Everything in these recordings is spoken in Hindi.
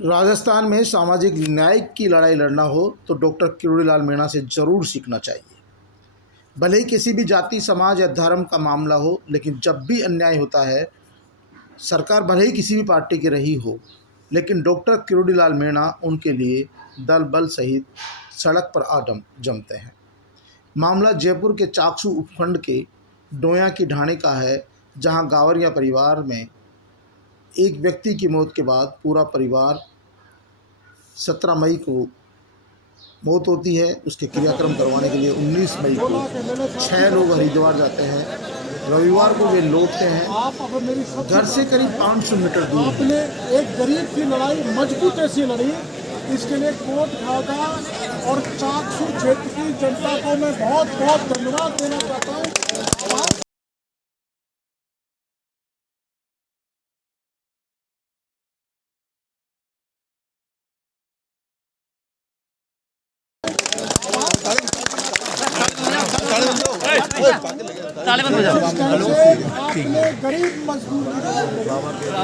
राजस्थान में सामाजिक न्याय की लड़ाई लड़ना हो तो डॉक्टर किरोड़ीलाल मीणा से ज़रूर सीखना चाहिए। भले ही किसी भी जाति, समाज या धर्म का मामला हो, लेकिन जब भी अन्याय होता है, सरकार भले ही किसी भी पार्टी की रही हो, लेकिन डॉक्टर किरोड़ीलाल मीणा उनके लिए दल बल सहित सड़क पर आ जमते हैं। मामला जयपुर के चाकसू उपखंड के डोया की ढाणी का है, जहां गावरिया परिवार में एक व्यक्ति की मौत के बाद पूरा परिवार 17 मई को मौत होती है। उसके क्रियाक्रम करवाने के लिए 19 मई को 6 लोग हरिद्वार जाते हैं। रविवार को वे लौटते हैं। घर से करीब 500 मीटर दूर आपने एक गरीब की लड़ाई मजबूत ऐसी लड़ी, इसके लिए कोट खादा और चाकसू क्षेत्र की जनता को मैं बहुत बहुत धन्यवाद देना चाहता हूँ। आपने गरीब मजदूर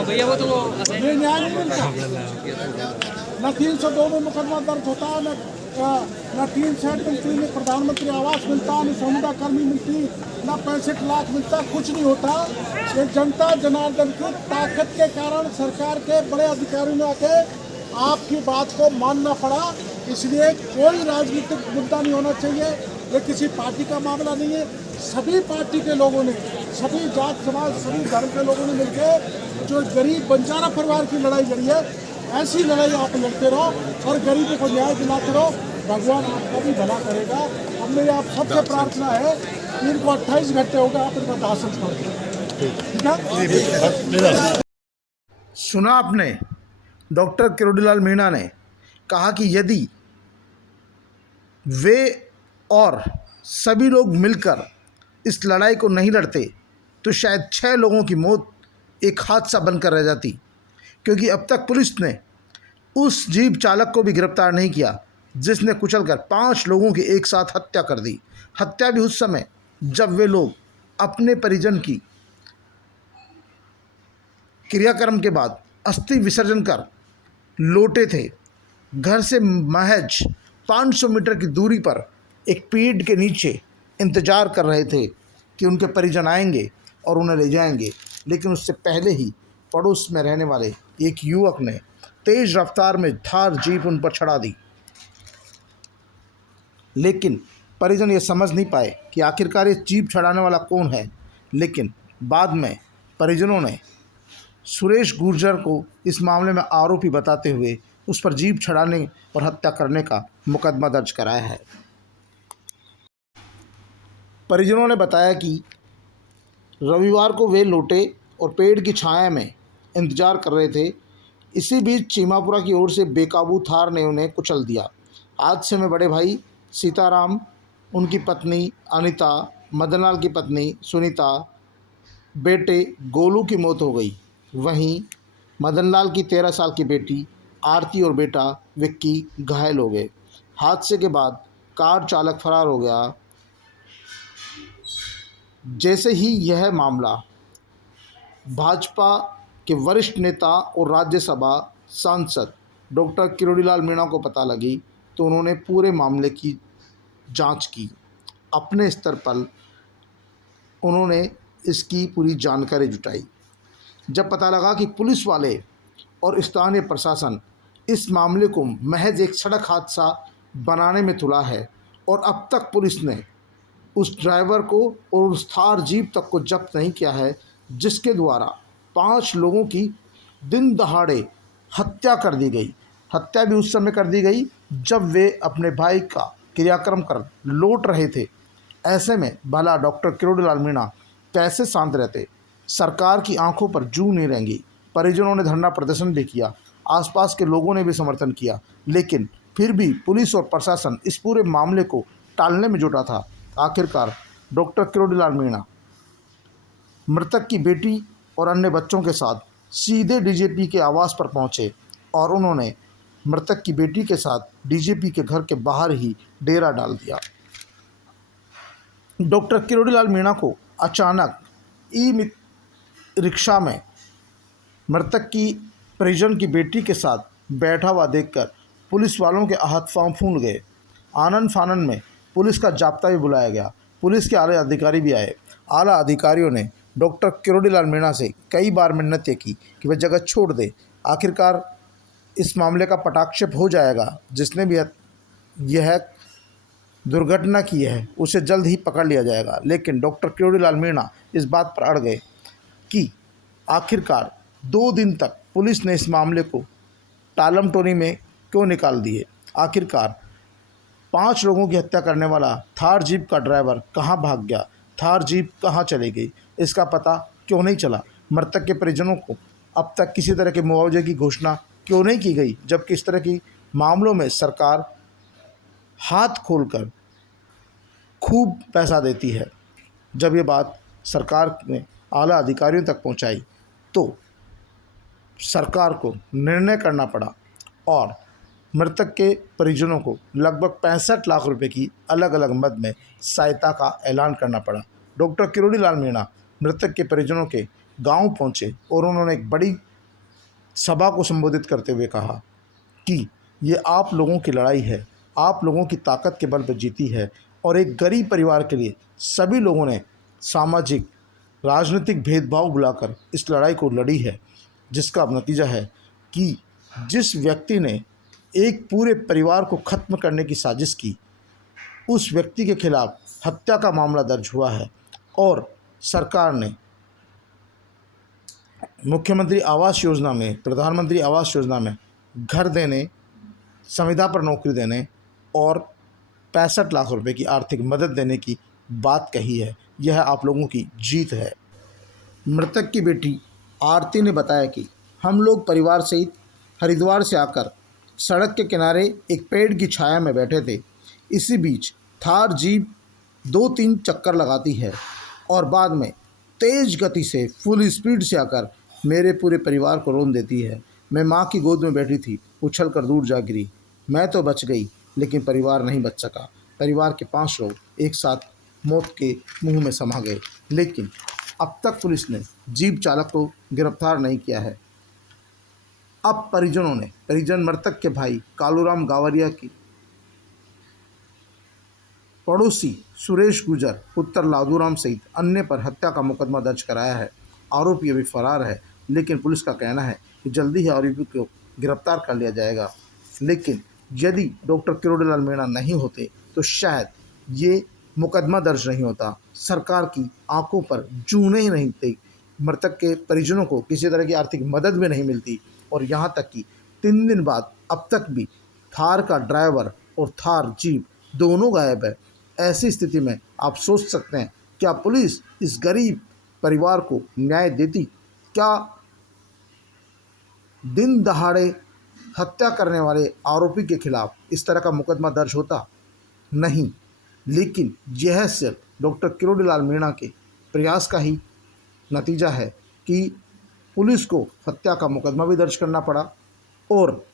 भैया वो तो ये न्याय नहीं मिलता। न 302 में मुकदमा दर्ज होता, न 3 सेट मिलती, न प्रधानमंत्री आवास मिलता, न समुदाय कर्मी मिलती, न 65 लाख मिलता, कुछ नहीं होता। ये जनता जनार्दन की ताकत के कारण सरकार के बड़े अधिकारियों ने आके आपकी बात को मानना पड़ा। इसलिए कोई राजनीतिक मुद्दा नहीं होना चाहिए, ये किसी पार्टी का मामला नहीं है। सभी पार्टी के लोगों ने, सभी जात समाज, सभी धर्म के लोगों ने मिलकर जो गरीब बंजारा परिवार की लड़ाई लड़ी है, ऐसी लड़ाई आप लड़ते रहो और गरीबों को न्याय दिलाते रहो। भगवान आपका भी भला करेगा। अब मेरी आप सबसे प्रार्थना है, इनको 28 घंटे हो गए, आप इनका दाह संस्कार करें। ठीक है। सुना आपने, डॉक्टर किरोड़ीलाल मीणा ने कहा कि यदि वे और सभी लोग मिलकर इस लड़ाई को नहीं लड़ते तो शायद 6 लोगों की मौत एक हादसा बनकर रह जाती, क्योंकि अब तक पुलिस ने उस जीप चालक को भी गिरफ्तार नहीं किया जिसने कुचलकर 5 लोगों की एक साथ हत्या कर दी। हत्या भी उस समय जब वे लोग अपने परिजन की क्रियाक्रम के बाद अस्थि विसर्जन कर लौटे थे। घर से महज 500 मीटर की दूरी पर एक पेड़ के नीचे इंतज़ार कर रहे थे कि उनके परिजन आएंगे और उन्हें ले जाएंगे, लेकिन उससे पहले ही पड़ोस में रहने वाले एक युवक ने तेज़ रफ्तार में थार जीप उन पर चढ़ा दी। लेकिन परिजन ये समझ नहीं पाए कि आखिरकार ये जीप चढ़ाने वाला कौन है। लेकिन बाद में परिजनों ने सुरेश गुर्जर को इस मामले में आरोपी बताते हुए उस पर जीप चढ़ाने और हत्या करने का मुकदमा दर्ज कराया है। परिजनों ने बताया कि रविवार को वे लौटे और पेड़ की छाया में इंतजार कर रहे थे। इसी बीच चीमापुरा की ओर से बेकाबू थार ने उन्हें कुचल दिया। हादसे में बड़े भाई सीताराम, उनकी पत्नी अनिता, मदनलाल की पत्नी सुनीता, बेटे गोलू की मौत हो गई। वहीं मदनलाल की 13 साल की बेटी आरती और बेटा विक्की घायल हो गए। हादसे के बाद कार चालक फरार हो गया। जैसे ही यह मामला भाजपा के वरिष्ठ नेता और राज्यसभा सांसद डॉक्टर किरोड़ीलाल मीणा को पता लगी तो उन्होंने पूरे मामले की जांच की। अपने स्तर पर उन्होंने इसकी पूरी जानकारी जुटाई। जब पता लगा कि पुलिस वाले और स्थानीय प्रशासन इस मामले को महज एक सड़क हादसा बनाने में तुला है और अब तक पुलिस ने उस ड्राइवर को और उस थार जीप तक को जब्त नहीं किया है, जिसके द्वारा 5 लोगों की दिन दहाड़े हत्या कर दी गई। हत्या भी उस समय कर दी गई जब वे अपने भाई का क्रियाक्रम कर लौट रहे थे। ऐसे में भला डॉक्टर किरोड़ीलाल मीणा कैसे शांत रहते। सरकार की आंखों पर जू नहीं रहेंगी। परिजनों ने धरना प्रदर्शन भी किया, आसपास के लोगों ने भी समर्थन किया, लेकिन फिर भी पुलिस और प्रशासन इस पूरे मामले को टालने में जुटा था। आखिरकार डॉक्टर किरोड़ीलाल मीणा मृतक की बेटी और अन्य बच्चों के साथ सीधे डीजीपी के आवास पर पहुंचे और उन्होंने मृतक की बेटी के साथ डीजीपी के घर के बाहर ही डेरा डाल दिया। डॉक्टर किरोड़ीलाल मीणा को अचानक ई रिक्शा में मृतक की परिजन की बेटी के साथ बैठा हुआ देखकर पुलिस वालों के हाथ पांव फूल गए। आनन फानन में पुलिस का जाब्ता भी बुलाया गया। पुलिस के आला अधिकारी भी आए। आला अधिकारियों ने डॉक्टर किरोड़ीलाल मीणा से कई बार मिन्नतें की कि वह जगह छोड़ दे। आखिरकार इस मामले का पटाक्षेप हो जाएगा। जिसने भी यह दुर्घटना की है उसे जल्द ही पकड़ लिया जाएगा। लेकिन डॉक्टर किरोड़ीलाल मीणा इस बात पर अड़ गए कि आखिरकार 2 दिन तक पुलिस ने इस मामले को टालमटोली में क्यों निकाल दिए। आखिरकार 5 लोगों की हत्या करने वाला थार जीप का ड्राइवर कहाँ भाग गया, थार जीप कहाँ चली गई, इसका पता क्यों नहीं चला। मृतक के परिजनों को अब तक किसी तरह के मुआवजे की घोषणा क्यों नहीं की गई, जबकि इस तरह की मामलों में सरकार हाथ खोलकर खूब पैसा देती है। जब ये बात सरकार ने आला अधिकारियों तक पहुंचाई तो सरकार को निर्णय करना पड़ा और मृतक के परिजनों को लगभग 65 लाख रुपए की अलग अलग मद में सहायता का ऐलान करना पड़ा। डॉक्टर किरोड़ीलाल मीणा मृतक के परिजनों के गांव पहुंचे और उन्होंने एक बड़ी सभा को संबोधित करते हुए कहा कि ये आप लोगों की लड़ाई है, आप लोगों की ताकत के बल पर जीती है और एक गरीब परिवार के लिए सभी लोगों ने सामाजिक राजनीतिक भेदभाव बुलाकर इस लड़ाई को लड़ी है, जिसका अब नतीजा है कि जिस व्यक्ति ने एक पूरे परिवार को ख़त्म करने की साजिश की, उस व्यक्ति के खिलाफ हत्या का मामला दर्ज हुआ है और सरकार ने मुख्यमंत्री आवास योजना में, प्रधानमंत्री आवास योजना में घर देने, संविदा पर नौकरी देने और 65 लाख रुपए की आर्थिक मदद देने की बात कही है। यह आप लोगों की जीत है। मृतक की बेटी आरती ने बताया कि हम लोग परिवार सहित हरिद्वार से आकर सड़क के किनारे एक पेड़ की छाया में बैठे थे। इसी बीच थार जीप 2-3 चक्कर लगाती है और बाद में तेज़ गति से फुल स्पीड से आकर मेरे पूरे परिवार को रौंद देती है। मैं माँ की गोद में बैठी थी, उछल कर दूर जा गिरी। मैं तो बच गई लेकिन परिवार नहीं बच सका। परिवार के 5 लोग एक साथ मौत के मुंह में समा गए। लेकिन अब तक पुलिस ने जीप चालक को गिरफ्तार नहीं किया है। अब परिजन मृतक के भाई कालूराम गावरिया की पड़ोसी सुरेश गुजर, पुत्र लादूराम सहित अन्य पर हत्या का मुकदमा दर्ज कराया है। आरोपी अभी फरार है, लेकिन पुलिस का कहना है कि जल्दी ही आरोपी को गिरफ्तार कर लिया जाएगा। लेकिन यदि डॉक्टर किरोड़ीलाल मीणा नहीं होते तो शायद ये मुकदमा दर्ज नहीं होता। सरकार की आंखों पर जूने ही नहीं थे। मृतक के परिजनों को किसी तरह की आर्थिक मदद भी नहीं मिलती और यहाँ तक कि 3 दिन बाद अब तक भी थार का ड्राइवर और थार जीप दोनों गायब है। ऐसी स्थिति में आप सोच सकते हैं क्या पुलिस इस गरीब परिवार को न्याय देती? क्या दिन दहाड़े हत्या करने वाले आरोपी के खिलाफ इस तरह का मुकदमा दर्ज होता? नहीं। लेकिन यह सिर्फ डॉक्टर किरोड़ीलाल मीणा के प्रयास का ही नतीजा है कि पुलिस को हत्या का मुकदमा भी दर्ज करना पड़ा और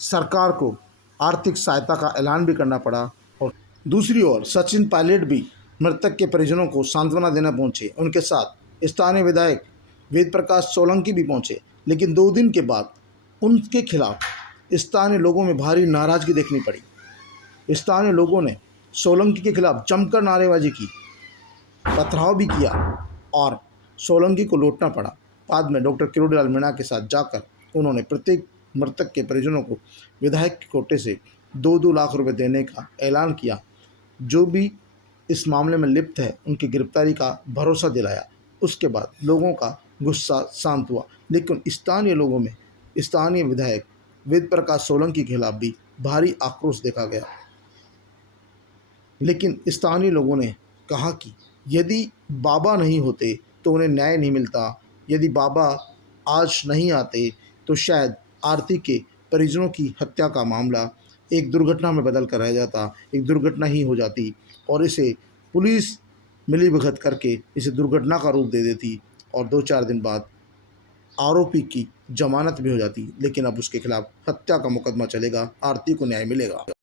सरकार को आर्थिक सहायता का ऐलान भी करना पड़ा। और दूसरी ओर सचिन पायलट भी मृतक के परिजनों को सांत्वना देना पहुंचे। उनके साथ स्थानीय विधायक वेद प्रकाश सोलंकी भी पहुंचे। लेकिन 2 दिन के बाद उनके खिलाफ स्थानीय लोगों में भारी नाराज़गी देखनी पड़ी। स्थानीय लोगों ने सोलंकी के खिलाफ जमकर नारेबाजी की, पथराव भी किया और सोलंकी को लौटना पड़ा। बाद में डॉक्टर किरोड़ीलाल मीणा के साथ जाकर उन्होंने प्रत्येक मृतक के परिजनों को विधायक के कोटे से 2-2 लाख रुपए देने का ऐलान किया। जो भी इस मामले में लिप्त है उनकी गिरफ्तारी का भरोसा दिलाया। उसके बाद लोगों का गुस्सा शांत हुआ। लेकिन स्थानीय लोगों में स्थानीय विधायक वेद प्रकाश सोलंकी के खिलाफ भी भारी आक्रोश देखा गया। लेकिन स्थानीय लोगों ने कहा कि यदि बाबा नहीं होते तो उन्हें न्याय नहीं मिलता। यदि बाबा आज नहीं आते तो शायद आरती के परिजनों की हत्या का मामला एक दुर्घटना में बदल कर रह जाता, एक दुर्घटना ही हो जाती और इसे पुलिस मिलीभगत करके इसे दुर्घटना का रूप दे देती और 2-4 दिन बाद आरोपी की जमानत भी हो जाती। लेकिन अब उसके खिलाफ हत्या का मुकदमा चलेगा, आरती को न्याय मिलेगा।